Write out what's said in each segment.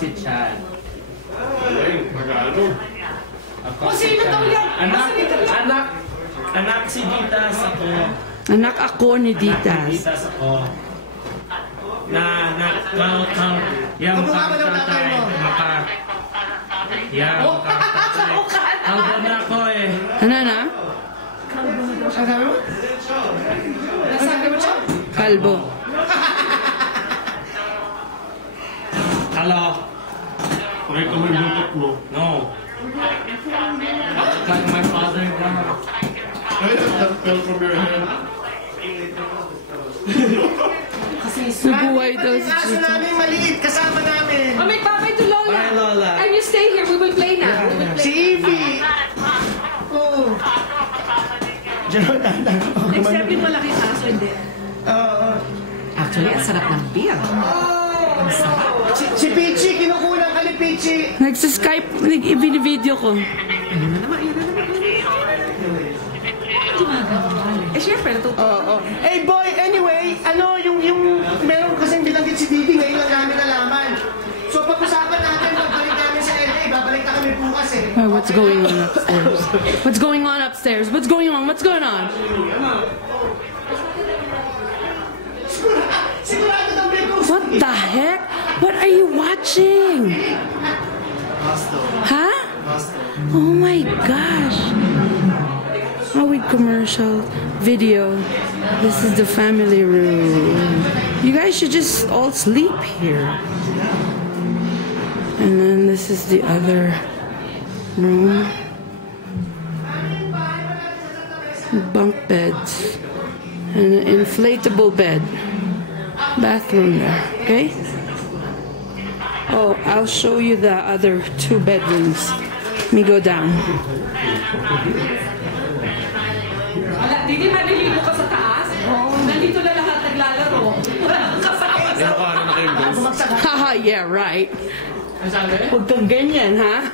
Si Chad. Ako O, si sino daw Chad. yan? Anak si Ditas ako. Anak ako ni Anak si Ditas. Ditas ako. Yung tatay, kalbo na ako eh. Ano na? Ano sabi mo? Nasabi mo siya? Kalbo. Hello? Pakita mo yung buntot mo. No. Like my father and grandma. Ay, that fell from your head. Nabuhay daw si Kaso Chito. namin maliit, kasama namin. Oh, make babay to Lola. Bye, Lola. And you stay here. We will play now. We will Si play. Evie. Oo. Diyan, Except yung malaking aso, hindi. Oo. Actually, ang sarap ng beer. Ang sarap. Si Pichi, kinukulang ka ni Pichi. Nagsa-Skype, nag-video ko. Ayun na naman, ayun na naman. Eh, syempre, natutuwa. Oo. Hey boy, anyway, ano yung meron kasing binanggit si Didi, ngayon lang namin nalaman. So pag-usapan natin, pagbalik namin sa LA, babalik na kami bukas eh. Oh, what's going on upstairs? What's going on upstairs? What's going on? What's going on? Sigurado daw may ghost. What the heck? What are you watching? Huh? Oh my gosh. Oh, with commercial video. This is the family room. You guys should just all sleep here. And then this is the other room. Bunk beds. And an inflatable bed. Bathroom there, okay? Oh, I'll show you the other 2 bedrooms. Let me go down. Wala, Didi, maliligo ka sa taas? Oo. Nandito na lahat naglalaro. Wala kang kasama sa... Haha, yeah, right. Huwag kang ganyan, ha?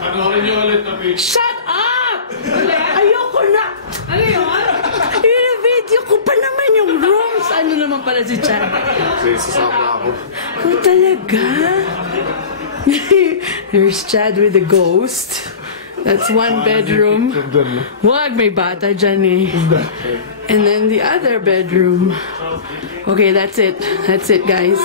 Panoorin niyo ulit na pitch. Shut up! Ayoko na! Ano yun? I-video ko pa naman yung rooms. Ano naman pala si Chad? Sasama ako. Oh, talaga? There's Chad with the ghost. That's 1 bedroom. Wag, may bata dyan eh. And then the other bedroom. Okay, that's it. That's it, guys.